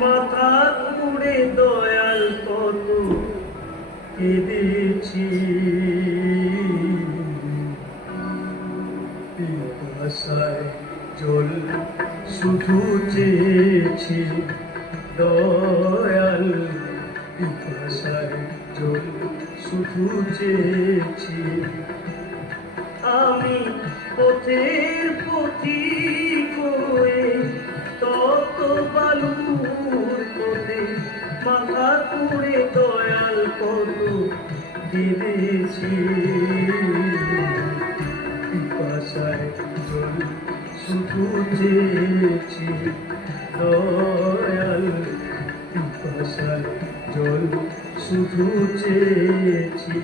মাথা ঘুরে দয়াল কত কেঁদেছি, পিপাসায় জল শুধু চেয়েছি দয়াল, পিপাসায় জল শুধু চেয়েছি। আমি পথের পথিক হয়ে তত বালুর পথে মাথা তুলে দয়াল কত কেঁদেছি, পিপাসায় জল শুধু চেয়েছি দয়াল, পিপাসায় জল শুধু চেয়েছি।